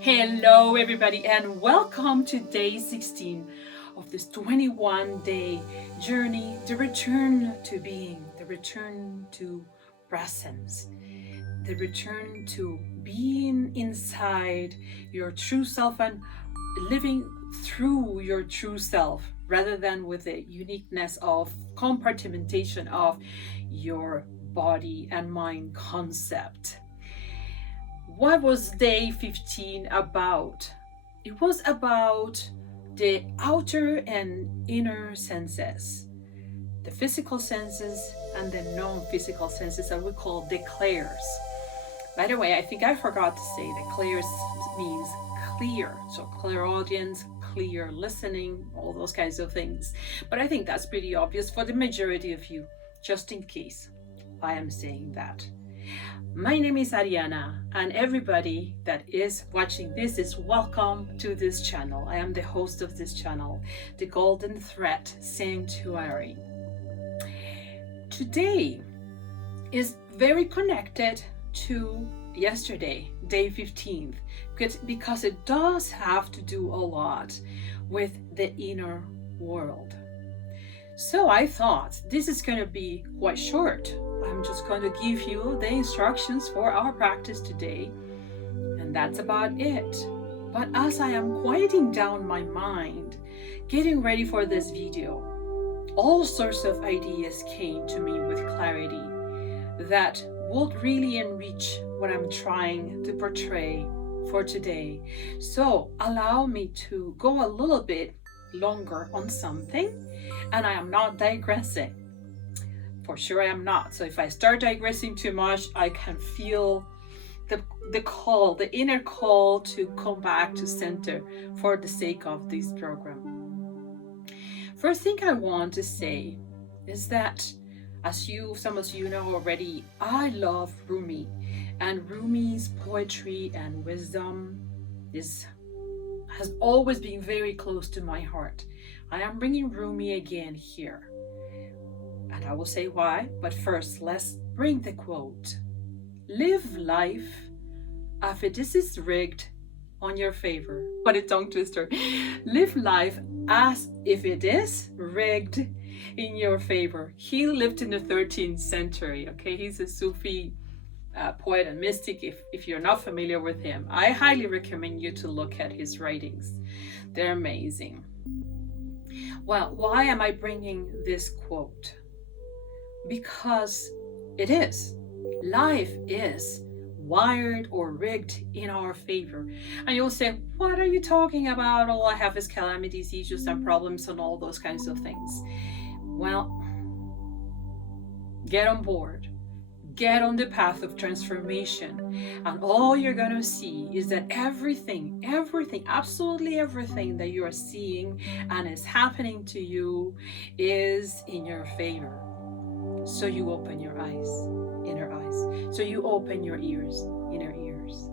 Hello, everybody, and welcome to day 16 of this 21-day journey, the return to being, the return to presence, the return to being inside your true self and living through your true self rather than with the uniqueness of compartmentation of your body and mind concept. What was day 15 about? It was about the outer and inner senses, the physical senses and the non-physical senses that we call the clairs. By the way, I think I forgot to say that clairs means clear. So clairaudience, clear listening, all those kinds of things. But I think that's pretty obvious for the majority of you, just in case I am saying that. My name is Ariana, and everybody that is watching this is welcome to this channel. I am the host of this channel, the Golden Thread Sanctuary. Today is very connected to yesterday, day 15th, because it does have to do a lot with the inner world. So I thought this is going to be quite short. I'm just going to give you the instructions for our practice today, and that's about it. But as I am quieting down my mind, getting ready for this video, all sorts of ideas came to me with clarity that would really enrich what I'm trying to portray for today. So allow me to go a little bit longer on something, and I am not digressing. For sure I am not. So if I start digressing too much, I can feel the call, the inner call to come back to center for the sake of this program. First thing I want to say is that, as some of you know already, I love Rumi, and Rumi's poetry and wisdom has always been very close to my heart. I am bringing Rumi again here, and I will say why, but first let's bring the quote. Live life as if this is rigged on your favor. What a tongue twister. Live life as if it is rigged in your favor. He lived in the 13th century, okay? He's a Sufi poet and mystic. If you're not familiar with him, I highly recommend you to look at his writings. They're amazing. Well, why am I bringing this quote? Because it is. Life is wired or rigged in our favor. And you'll say, what are you talking about? All I have is calamities, issues, and problems, and all those kinds of things. Well, get on board. Get on the path of transformation, and all you're going to see is that everything, absolutely everything that you are seeing and is happening to you is in your favor. So you open your eyes, inner eyes. So you open your ears, inner ears.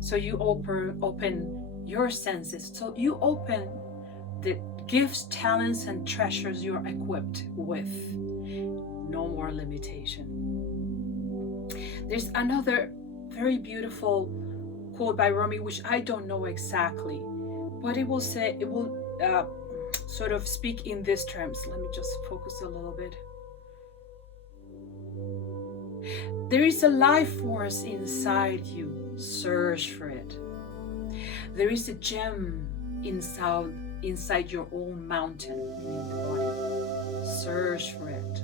So you open your senses. So you open the gifts, talents, and treasures you're equipped with. No more limitation. There's another very beautiful quote by Rumi, which I don't know exactly, but it will sort of speak in these terms. Let me just focus a little bit. There is a life force inside you. Search for it. There is a gem inside your own mountain, in the body. Search for it.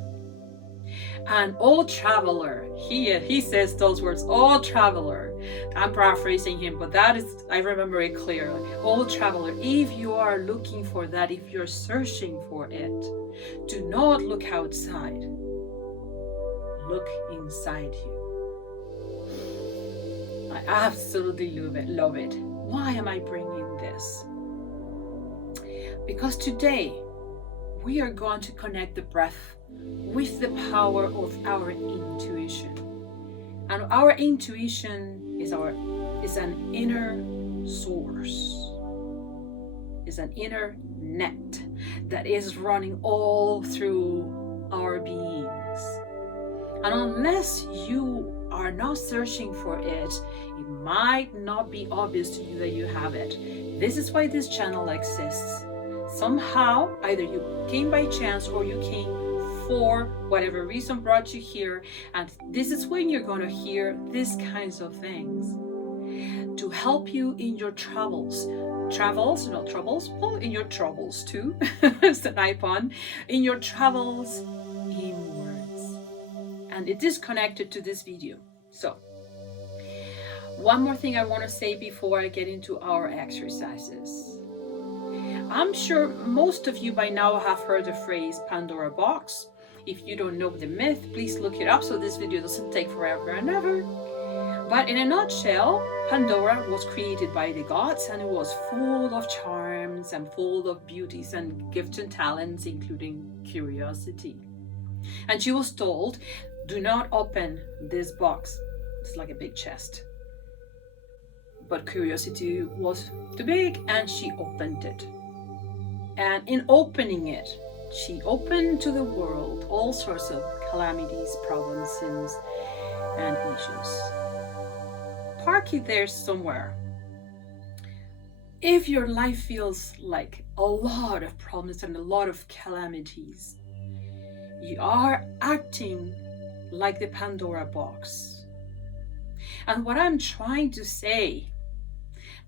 And all traveler, he says those words, all traveler. I'm paraphrasing him, but that is, I remember it clearly. All traveler, if you are looking for that, if you're searching for it, do not look outside. Look inside you. I absolutely love it. Why am I bringing this? Because today we are going to connect the breath with the power of our intuition. And our intuition is an inner source, is an inner net that is running all through our beings. And unless you are not searching for it, it might not be obvious to you that you have it. This is why this channel exists. Somehow, either you came by chance or you came for whatever reason brought you here, and this is when you're going to hear these kinds of things to help you in your travels, not troubles, well, in your troubles too. It's an icon in your travels inwards, and it is connected to this video. So one more thing I want to say before I get into our exercises. I'm sure most of you by now have heard the phrase Pandora box. If you don't know the myth, please look it up so this video doesn't take forever and ever. But in a nutshell, Pandora was created by the gods, and it was full of charms and full of beauties and gifts and talents, including curiosity. And she was told, do not open this box. It's like a big chest. But curiosity was too big, and she opened it. And in opening it, she opened to the world all sorts of calamities, problems, sins, and issues. Park it there somewhere. If your life feels like a lot of problems and a lot of calamities, you are acting like the Pandora box. And what I'm trying to say,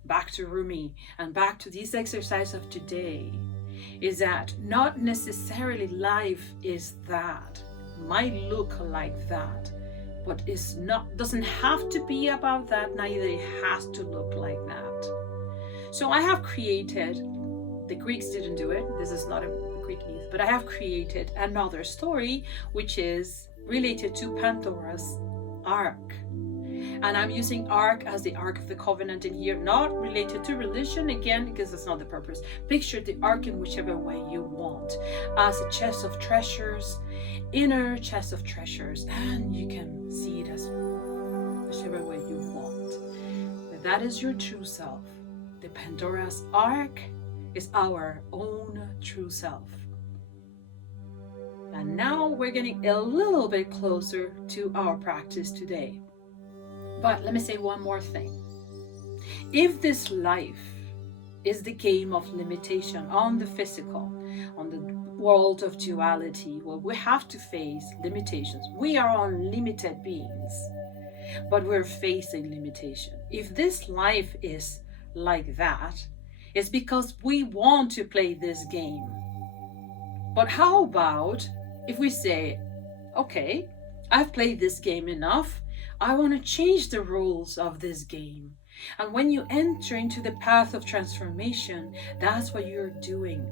back to Rumi and back to this exercise of today, is that not necessarily life is that, might look like that, but it's not, doesn't have to be about that, neither it has to look like that. So I have created, the Greeks didn't do it, this is not a Greek myth, but I have created another story which is related to Pandora's Ark. And I'm using Ark as the Ark of the Covenant in here, not related to religion, again, because that's not the purpose. Picture the Ark in whichever way you want, as a chest of treasures, inner chest of treasures, and you can see it as whichever way you want. But that is your true self. The Pandora's Ark is our own true self. And now we're getting a little bit closer to our practice today. But let me say one more thing. If this life is the game of limitation on the physical, on the world of duality, well, we have to face limitations. We are unlimited beings, but we're facing limitation. If this life is like that, it's because we want to play this game. But how about if we say, okay, I've played this game enough, I want to change the rules of this game. And when you enter into the path of transformation, that's what you're doing.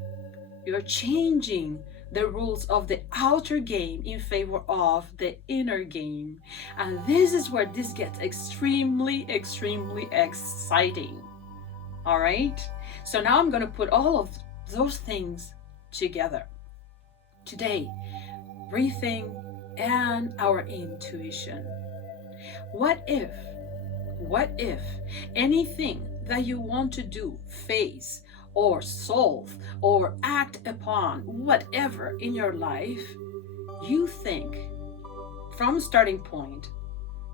You're changing the rules of the outer game in favor of the inner game. And this is where this gets extremely, extremely exciting. All right? So now I'm going to put all of those things together. Today, breathing and our intuition. What if anything that you want to do, face, or solve, or act upon, whatever in your life, you think from starting point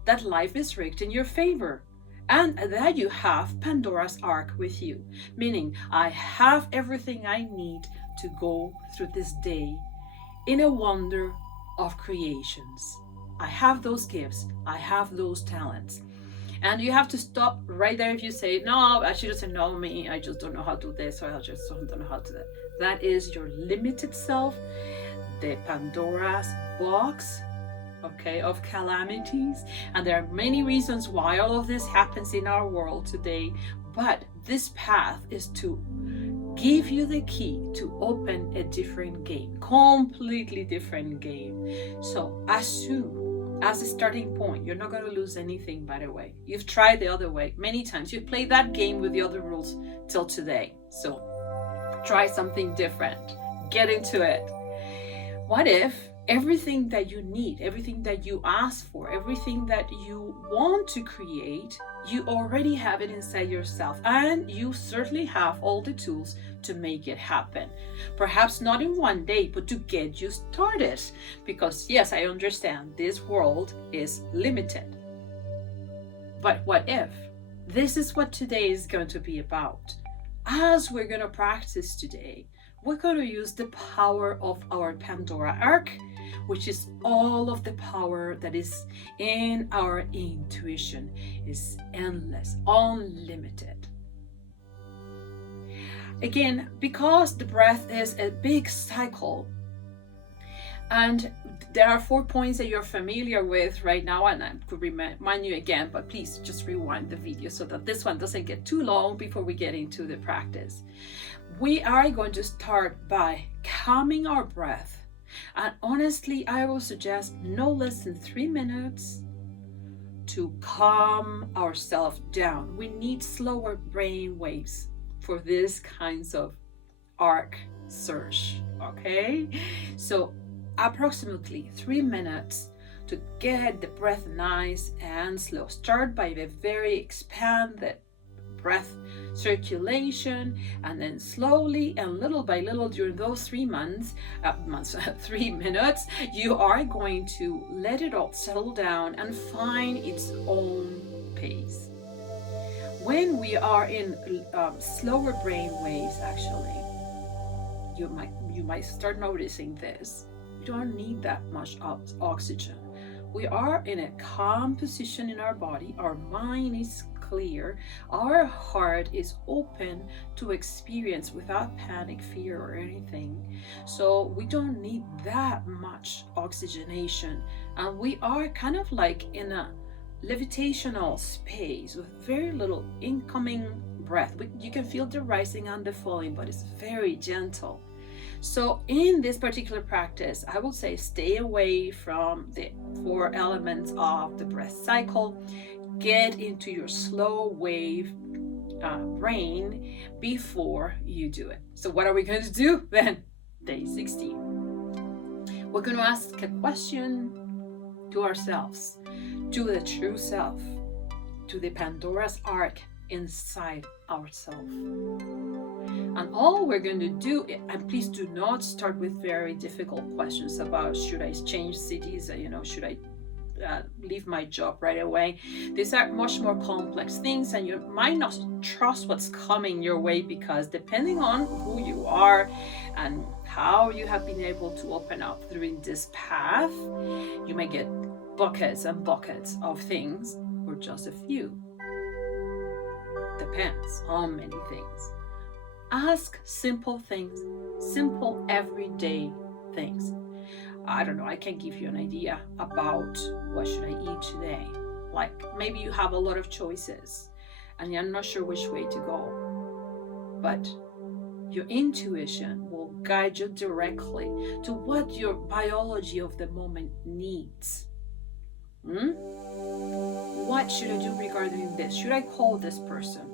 that life is rigged in your favor and that you have Pandora's Ark with you, meaning I have everything I need to go through this day in a wonder of creations. I have those gifts, I have those talents. And you have to stop right there if you say, no, she doesn't know me, I just don't know how to do this, or I just don't know how to do that. That is your limited self, the Pandora's box, okay, of calamities. And there are many reasons why all of this happens in our world today, but this path is to give you the key to open a different game, completely different game. So assume as a starting point, you're not going to lose anything, by the way. You've tried the other way many times. You've played that game with the other rules till today. So try something different. Get into it. What if everything that you need, everything that you ask for, everything that you want to create, you already have it inside yourself, and you certainly have all the tools to make it happen. Perhaps not in one day, but to get you started. Because yes, I understand this world is limited. But what if? This is what today is going to be about. As we're going to practice today, we're going to use the power of our Pandora Ark, which is all of the power that is in our intuition, is endless, unlimited. Again, because the breath is a big cycle, and there are 4 points that you're familiar with right now, and I could remind you again, but please just rewind the video so that this one doesn't get too long before we get into the practice. We are going to start by calming our breath. And honestly, I will suggest no less than 3 minutes to calm ourselves down. We need slower brain waves for these kinds of arc surge, okay? So approximately 3 minutes to get the breath nice and slow. Start by the very expanded breath circulation, and then slowly and little by little during those 3 minutes, you are going to let it all settle down and find its own pace. When we are in slower brain waves, actually, you might start noticing this. We don't need that much oxygen. We are in a calm position in our body. Our mind is clear. Our heart is open to experience without panic, fear, or anything. So we don't need that much oxygenation. And we are kind of like in a levitational space with very little incoming breath. You can feel the rising and the falling, but it's very gentle. So in this particular practice, I will say stay away from the 4 elements of the breath cycle. Get into your slow wave brain before you do it. So what are we going to do then? Day 16. We're going to ask a question to ourselves, to the true self, to the Pandora's Ark inside ourselves. And all we're going to do, and please do not start with very difficult questions about should I change cities, should I leave my job right away. These are much more complex things, and you might not trust what's coming your way, because depending on who you are and how you have been able to open up during this path, you may get buckets and buckets of things, or just a few. Depends on many things. Ask simple things, simple everyday things. I don't know, I can give you an idea about what should I eat today. Like maybe you have a lot of choices and you're not sure which way to go. But your intuition will guide you directly to what your biology of the moment needs. What should I do regarding this? Should I call this person?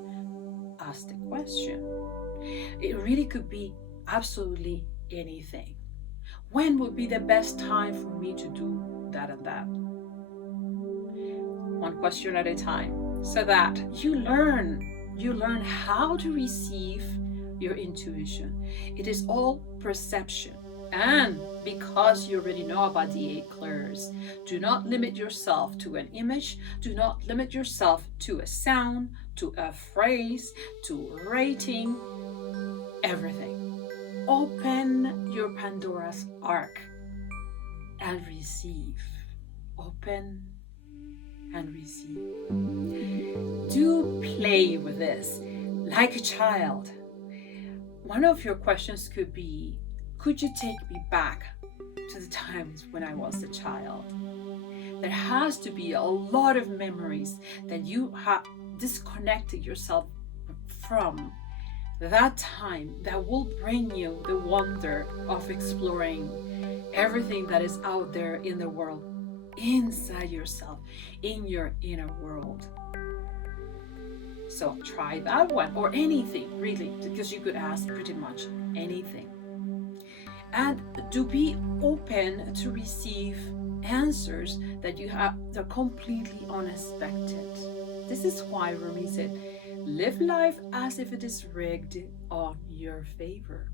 Ask the question. It really could be absolutely anything. When would be the best time for me to do that and that? One question at a time, so that you learn how to receive your intuition. It is all perception. And because you already know about the 8 clairs, do not limit yourself to an image. Do not limit yourself to a sound, to a phrase, to a rating, everything. Open your Pandora's Ark and receive. Open and receive. Do play with this like a child. One of your questions could be, could you take me back to the times when I was a child? There has to be a lot of memories that you have disconnected yourself from that time, that will bring you the wonder of exploring everything that is out there in the world, inside yourself, in your inner world. So try that one, or anything really, because you could ask pretty much anything. And to be open to receive answers that you have that are completely unexpected. This is why Rumi said, live life as if it is rigged on your favor.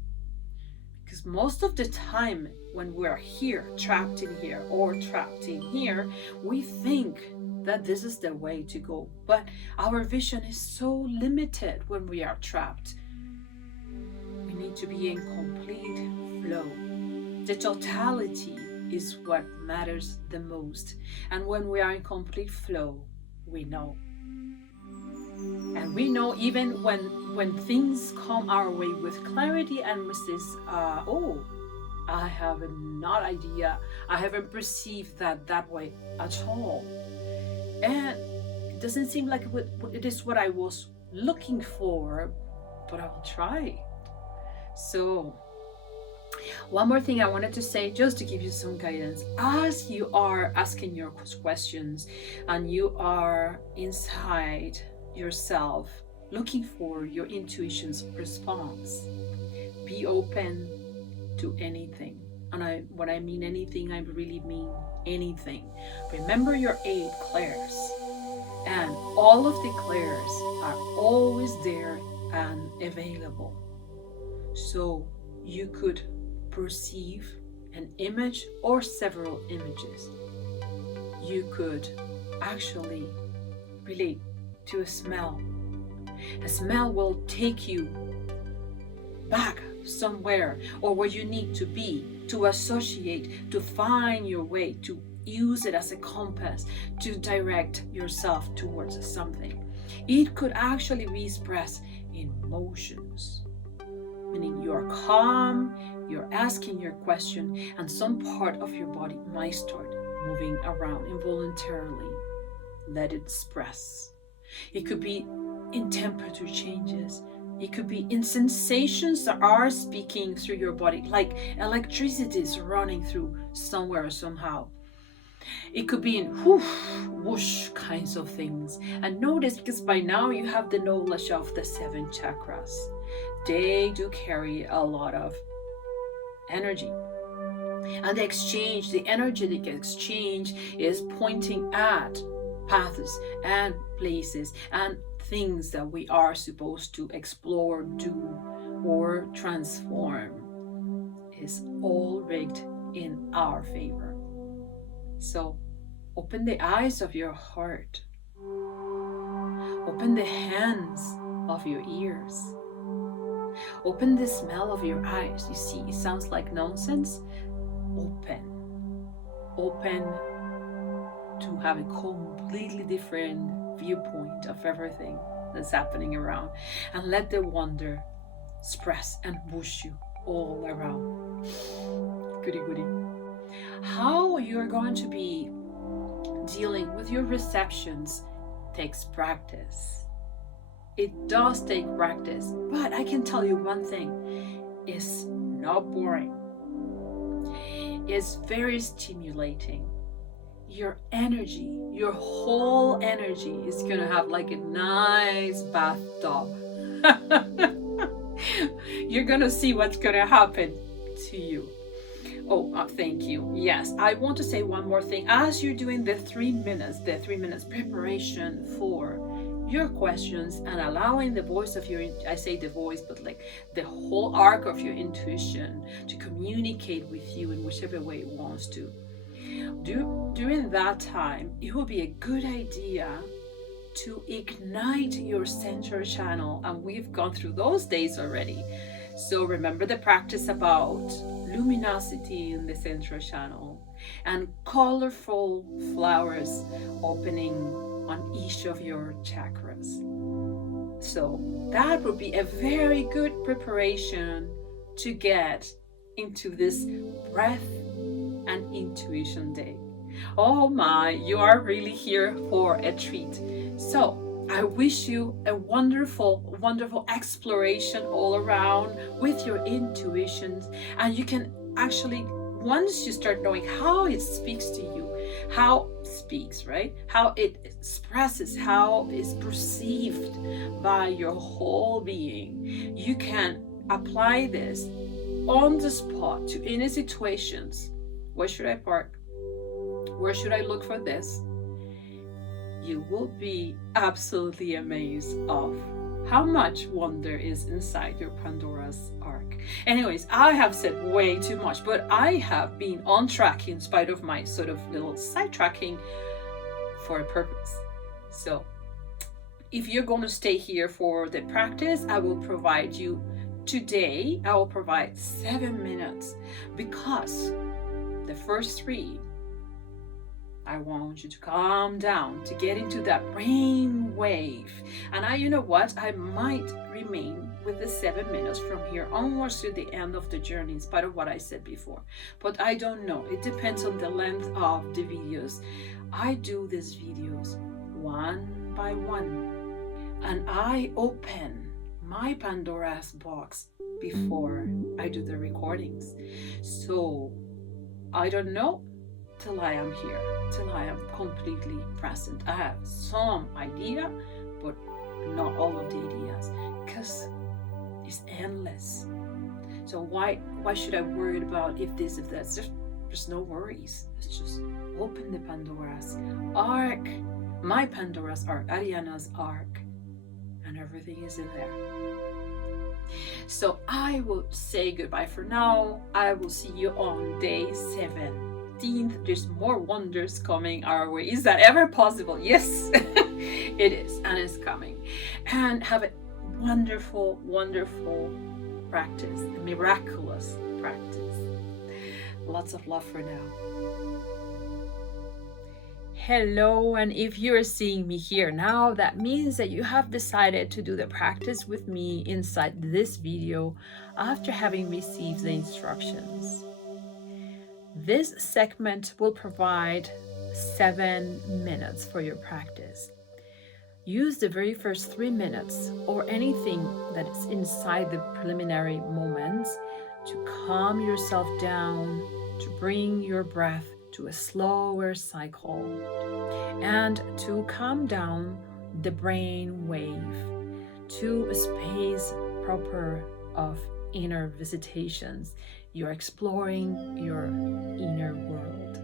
Because most of the time when we're here, trapped in here, or trapped in here, we think that this is the way to go. But our vision is so limited when we are trapped. We need to be in complete flow. The totality is what matters the most. And when we are in complete flow, we know. And we know even when things come our way with clarity and with this, I have not idea. I haven't perceived that way at all. And it doesn't seem like it is what I was looking for, but I will try. So, one more thing I wanted to say, just to give you some guidance, as you are asking your questions and you are inside yourself looking for your intuition's response, be open to anything. And when I mean anything, I really mean anything. Remember your 8 clairs, and all of the clairs are always there and available. So you could perceive an image or several images. You could actually relate to a smell. A smell will take you back somewhere or where you need to be, to associate, to find your way, to use it as a compass, to direct yourself towards something. It could actually be expressed in motions, meaning you are calm, you're asking your question, and some part of your body might start moving around involuntarily. Let it express. It could be in temperature changes. It could be in sensations that are speaking through your body, like electricity is running through somewhere or somehow. It could be in whoosh kinds of things. And notice, because by now you have the knowledge of the 7 chakras. They do carry a lot of energy. And the energetic exchange is pointing at paths and places and things that we are supposed to explore, do, or transform. Is all rigged in our favor. So open the eyes of your heart. Open the hands of your ears. Open the smell of your eyes. You see, it sounds like nonsense. Open to have a completely different viewpoint of everything that's happening around, and let the wonder express and push you all around. Goody goody. How you're going to be dealing with your receptions takes practice. It does take practice, but I can tell you one thing, it's not boring. It's very stimulating. Your energy, your whole energy is gonna have like a nice bathtub. You're gonna see what's gonna happen to you. Thank you. Yes, I want to say one more thing. As you're doing the 3 minutes preparation for your questions and allowing the voice of your, I say the voice, but like the whole arc of your intuition to communicate with you in whichever way it wants to. During that time, it will be a good idea to ignite your central channel, and we've gone through those days already. So remember the practice about luminosity in the central channel and colorful flowers opening on each of your chakras. So that would be a very good preparation to get into this breath and intuition day. Oh my, you are really here for a treat. So I wish you a wonderful, wonderful exploration all around with your intuitions. And you can actually, once you start knowing how it speaks to you, how it speaks, right? How it expresses, how it's perceived by your whole being, you can apply this on the spot to any situations. Where should I park? Where should I look for this? You will be absolutely amazed of how much wonder is inside your Pandora's Ark. Anyways, I have said way too much, but I have been on track in spite of my sort of little sidetracking for a purpose. So if you're going to stay here for the practice, I will provide you today, I will provide 7 minutes, because the first 3, I want you to calm down, to get into that brain wave. And you know what? I might remain with the 7 minutes from here onwards to the end of the journey, in spite of what I said before. But I don't know. It depends on the length of the videos. I do these videos one by one, and I open my Pandora's box before I do the recordings. So I don't know till I am here, till I am completely present. I have some idea, but not all of the ideas, because it's endless. So why should I worry about if this, if that? There's no worries. Let's just open the Pandora's Ark, my Pandora's Ark, Ariana's Ark, and everything is in there. So I will say goodbye for now. I will see you on day 17th. There's more wonders coming our way. Is that ever possible? Yes, it is, and it's coming. And have a wonderful, wonderful practice, a miraculous practice. Lots of love for now. Hello, and if you're seeing me here now, that means that you have decided to do the practice with me inside this video after having received the instructions. This segment will provide 7 minutes for your practice. Use the very first 3 minutes or anything that is inside the preliminary moments to calm yourself down, to bring your breath to a slower cycle, and to calm down the brain wave to a space proper of inner visitations. You're exploring your inner world.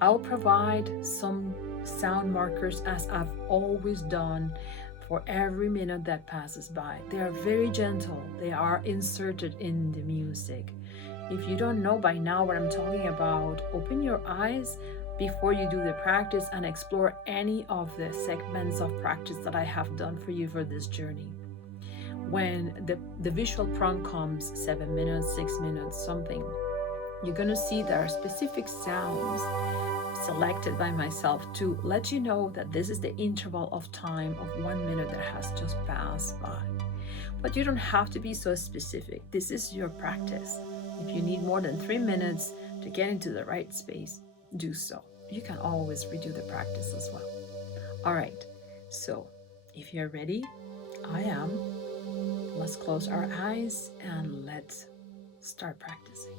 I'll provide some sound markers, as I've always done, for every minute that passes by. They are very gentle. They are inserted in the music. If you don't know by now what I'm talking about, open your eyes before you do the practice and explore any of the segments of practice that I have done for you for this journey. When the visual prompt comes, 7 minutes, 6 minutes, something, you're going to see there are specific sounds selected by myself to let you know that this is the interval of time of 1 minute that has just passed by. But you don't have to be so specific. This is your practice. If you need more than 3 minutes to get into the right space, do so. You can always redo the practice as well. All right, so if you're ready, I am. Let's close our eyes and let's start practicing.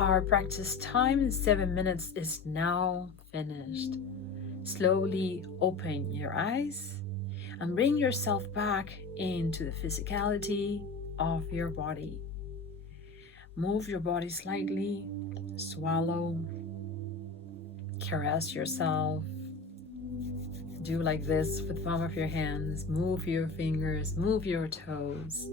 Our practice time, 7 minutes, is now finished. Slowly open your eyes and bring yourself back into the physicality of your body. Move your body slightly, swallow, caress yourself. Do like this with the palm of your hands, move your fingers, move your toes.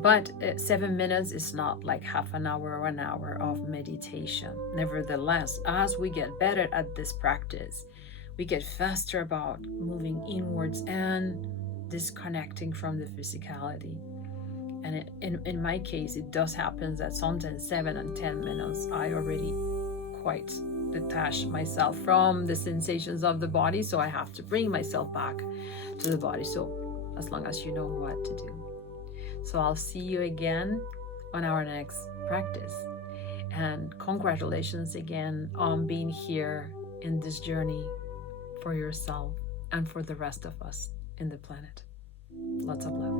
But 7 minutes is not like half an hour or an hour of meditation. Nevertheless, as we get better at this practice, we get faster about moving inwards and disconnecting from the physicality. And in my case, it does happen that sometimes 7 and 10 minutes, I already quite detach myself from the sensations of the body, so I have to bring myself back to the body. So as long as you know what to do. So I'll see you again on our next practice. And congratulations again on being here in this journey for yourself and for the rest of us in the planet. Lots of love.